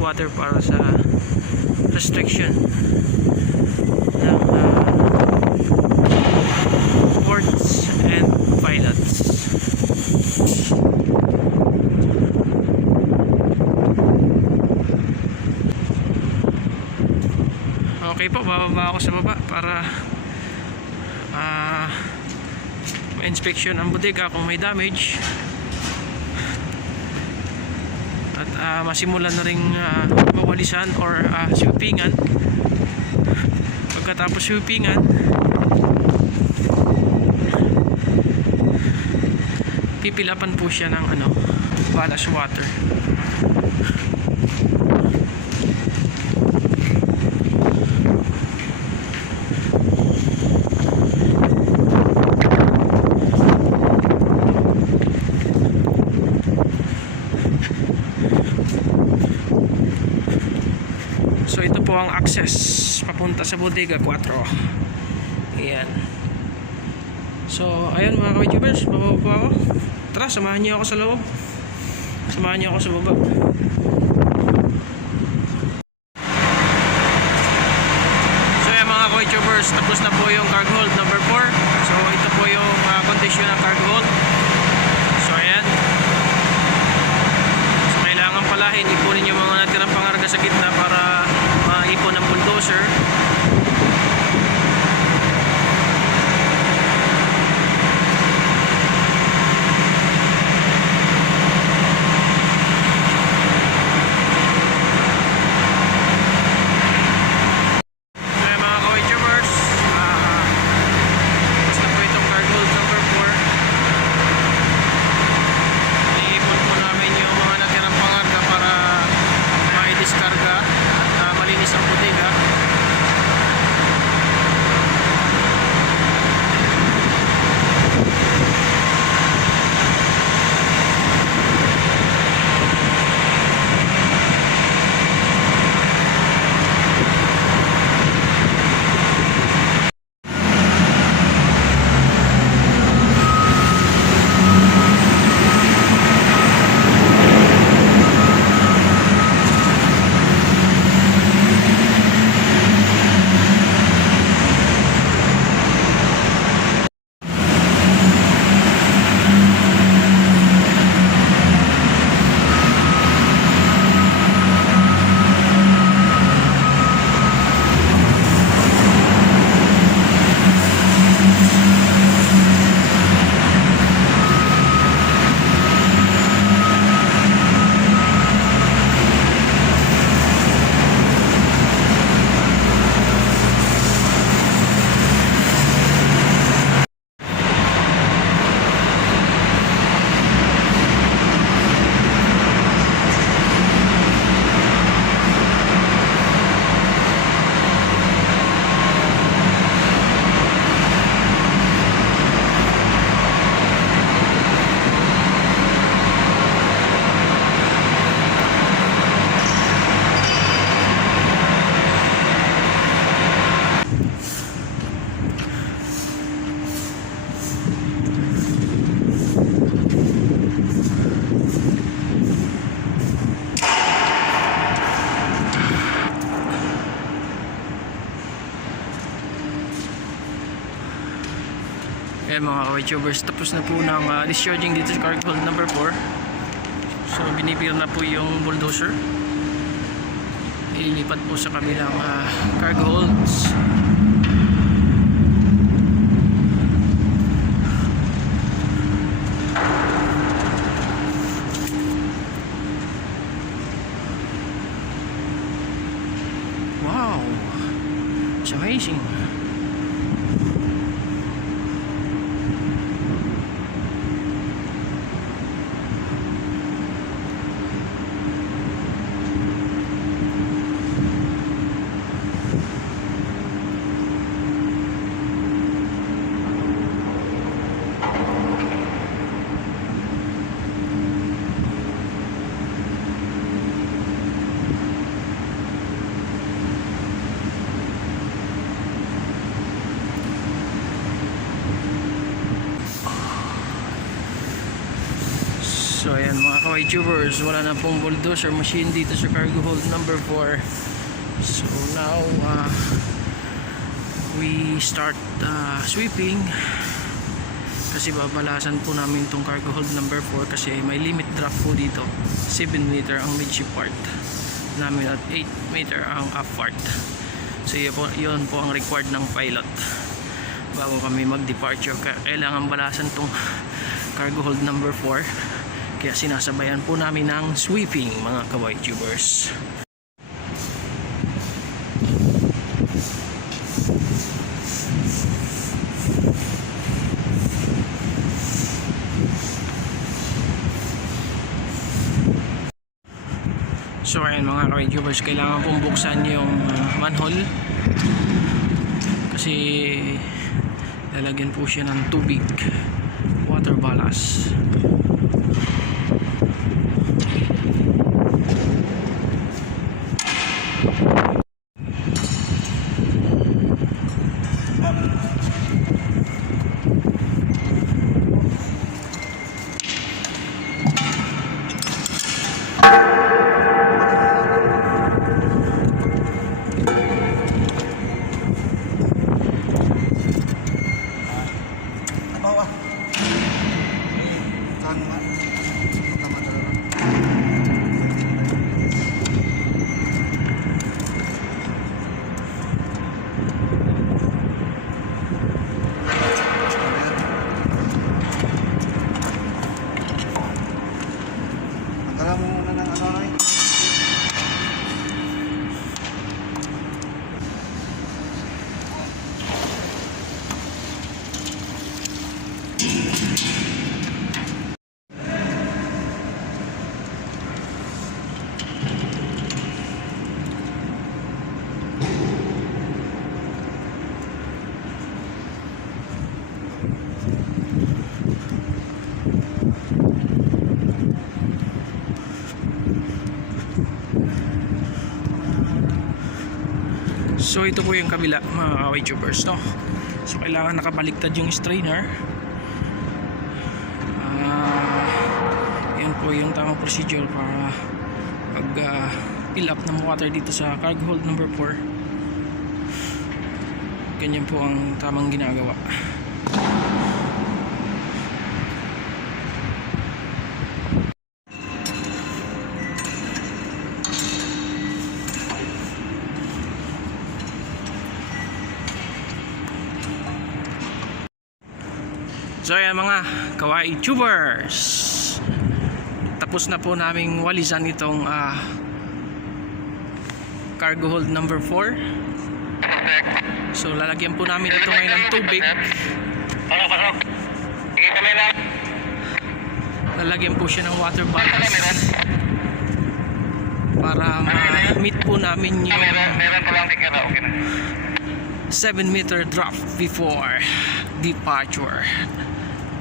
Water para sa restriction ng ports and pilots. Okay po, bababa ako sa baba para ma-inspection ang bodega kung may damage at masimulan na ring mawalisan or sweepingan. Pagkatapos sweepingan, pipilapan po siya ng ballast water. So ito po ang access papunta sa Bodega 4. Ayan. So ayan mga ka-YouTubers, bababa ako. Tara, samahan niyo ako sa loob. Samahan niyo ako sa baba. So ayan mga ka-YouTubers, tapos na po yung cargo hold number 4. So ito po yung condition ng cargo hold. So ayan. So kailangan pala ipunin yung mga natirang pangarga sa gitna para maipon ng bulldozer. Ayan mga ka-YouTubers, tapos na po ng discharging dito sa cargo hold number 4. So binibira na po yung bulldozer. Ililipat po sa kabilang cargo holds. Wow, it's amazing. So ayan mga ka-YouTubers, wala na pong bulldozer machine dito sa cargo hold number 4. So now we start sweeping kasi babalasan po namin itong cargo hold number 4 kasi may limit draft po dito. 7 meter ang midship part namin at 8 meter ang aft part. So yun po ang required ng pilot bago kami mag-departure. Kailangan balasan itong cargo hold number 4. Kaya sinasabayan po namin ng sweeping mga ka-YouTubers. So ayan mga ka-YouTubers, kailangan pong buksan yung manhole kasi lalagyan po siya ng tubig, water ballast. So ito po yung kabila mga ka-YouTubers, no? So kailangan nakabaliktad yung strainer. Yan po yung tamang procedure para pag fill up ng water dito sa cargo hold number 4. Ganyan po ang tamang ginagawa. So ayan mga ka-YouTubers, tapos na po naming walisan itong cargo hold number 4. So lalagyan po namin ito ngayon ng tubig. Lalagyan po siya ng water ballast para ma-meet po namin yung 7 meter draft before departure.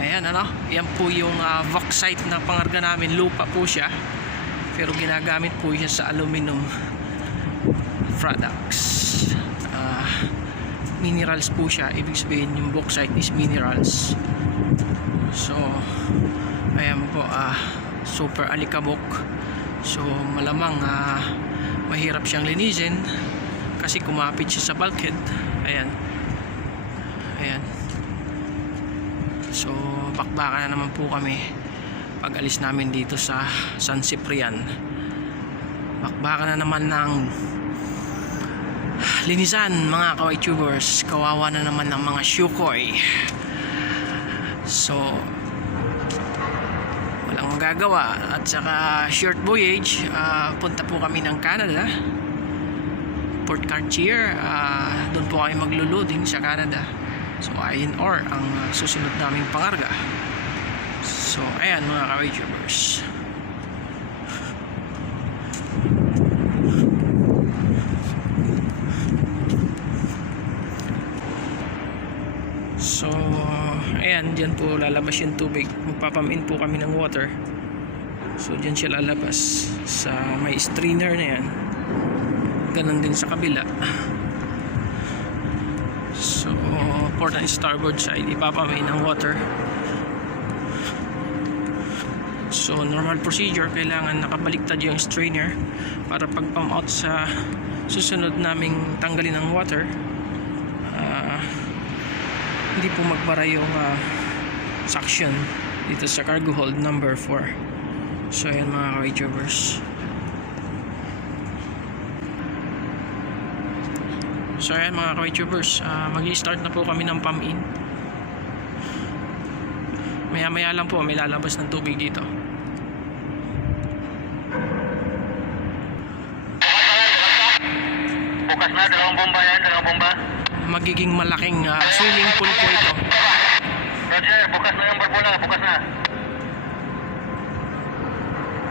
Ayan, ano, yan po yung bauxite na pangarga namin. Lupa po siya pero ginagamit po siya sa aluminum products. Minerals po siya, ibig sabihin yung bauxite is minerals. So ayan po, super alikabok. So malamang mahirap siyang linisin kasi kumapit siya sa bulkhead. Ayan, ayan. So bakbakan na naman po kami pag alis namin dito sa San Ciprian. Bakbakan na naman ng linisan mga ka-YouTubers. Kawawa na naman ng mga Sukhoi. So walang magagawa. At saka short voyage, punta po kami ng Canada. Port Cartier. Doon po kami maglo-loading sa Canada. So iron ore ang susunod naming pangarga. So ayan mga ka-YouTubers. So ayan, dyan po lalabas yung tubig. Magpapamin po kami ng water. So dyan siya lalabas sa may strainer na yan. Ganon din sa kabila. So port and starboard side, ipapamin ng water. So normal procedure, kailangan nakabaliktad yung strainer para pag pump out sa susunod naming tanggalin ng water, hindi po magbara yung suction dito sa cargo hold number 4. So ayan mga ka-YouTubers. So ayan mga ka-YouTubers, mag-i-start na po kami ng pump in. Maya maya lang po may lalabas ng tubig dito. Bukas na, dalawang bomba yan, dalawang bomba. Magiging malaking swimming pool po ito. Roger, bukas na yung barbula, bukas na.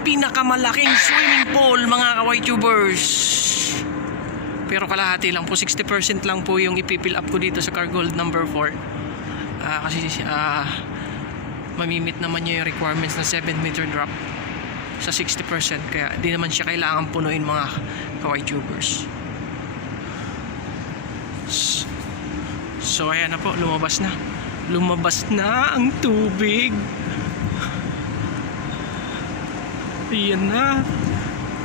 Pinakamalaking swimming pool mga ka-YouTubers. Pero kalahati lang po, 60% lang po yung ipipill up ko dito sa cargo hold number 4. Kasi mamimit naman niya yung requirements na 7 meter drop sa 60%, kaya di naman siya kailangan punuin mga ka-YouTubers. So ayan na po, lumabas na ang tubig. Ayan na,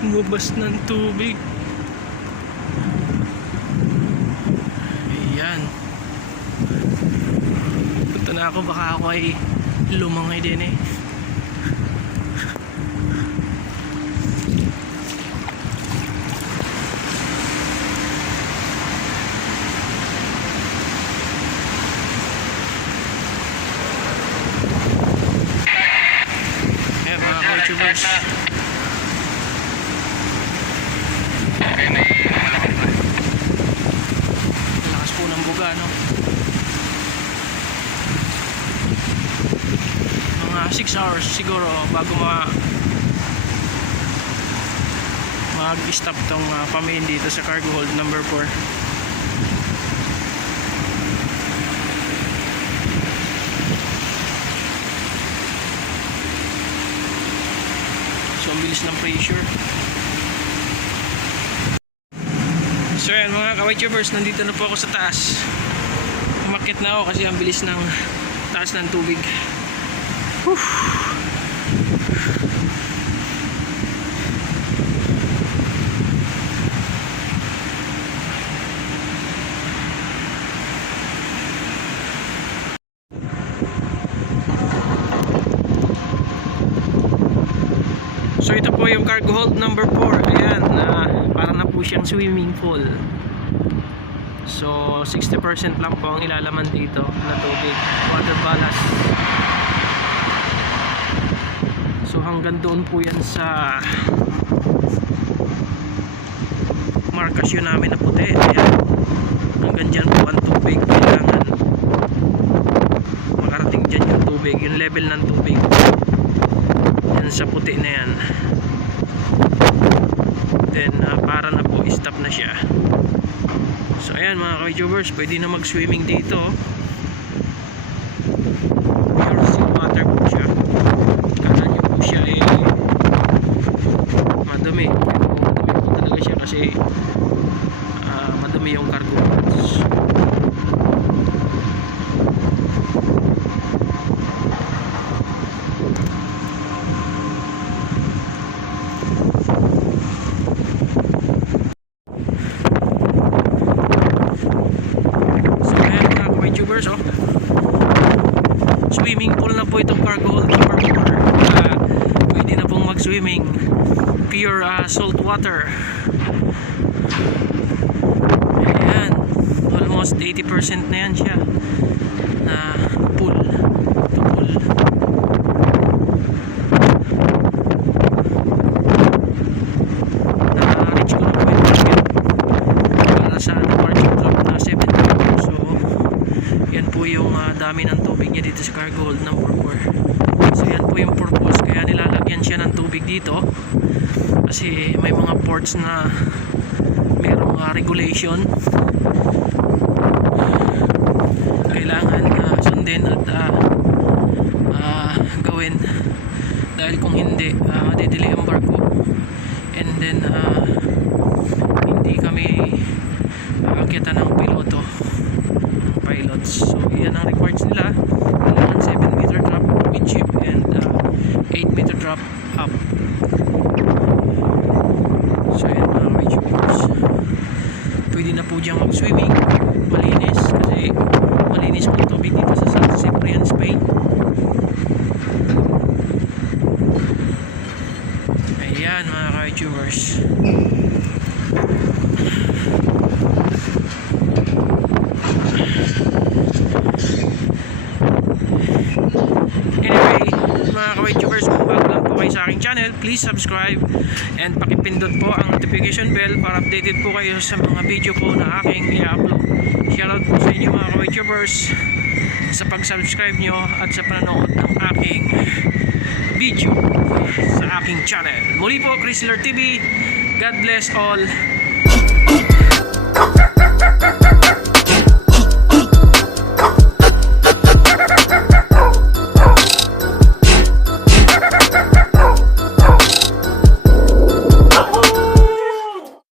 lumabas na ang tubig. Ayan, punta na ako, baka ako ay lumangay din eh. Ayan mga ka-YouTubers. Okay, may malakas na. Lakas po ng buga, no? Mga 6 hours siguro bago mag-stop tong pamain dito sa cargo hold number 4. So ang bilis ng pressure. So yan mga ka-YouTubers, nandito na po ako sa taas. Umakyat na ako kasi ang bilis ng taas ng tubig. Whew. So ito po yung cargo hold number 4. Ayan, parang na po siyang swimming pool. So 60% lang po ang ilalaman dito na tubig, water ballast. So hanggang doon po yan sa markasyon namin na puti. Ayan, hanggang dyan po ang tubig. Kailangan makarating dyan yung tubig, yung level ng tubig yan sa puti na yan. Then para na po, stop na siya. So ayan mga ka-YouTubers, pwede na mag-swimming dito. Pure sea water po siya. Kala nyo po siya eh madumi. Madumi po talaga siya kasi madumi yung cargo holds. YouTubers, oh. Swimming pool na po itong cargo hold number 4. Pwede na pong mag-swimming. Pure salt water. Ayan, almost 80% na yan siya na pool to pool. Na-reach ko na po yung target. gold number 4. So yan po yung purpose kaya nilalagyan siya ng tubig dito, kasi may mga ports na merong regulation, kailangan sundin at gawin, dahil kung hindi madidili ang barko, and then hindi kami aakyatan ng piloto, ng pilots. So yan ang required nila, kailangan 7 meter drop midship and 8 meter drop up. So yan mga ka-Witchers, pwede na po diyang mag-swimming, malinis, kasi malinis po tubig dito sa San Ciprian, Spain. Ayan mga ka-Witchers. Anyway, mga ka-Witchers, kung bago lang po kayo sa aking channel, please subscribe and pakipindot po ang notification bell para updated po kayo sa mga video ko na aking i-upload. Shoutout po sa inyo mga ka-Witchers sa pag-subscribe nyo at sa panonood ng aking video sa aking channel. Muli po, Chrysler TV. God bless all.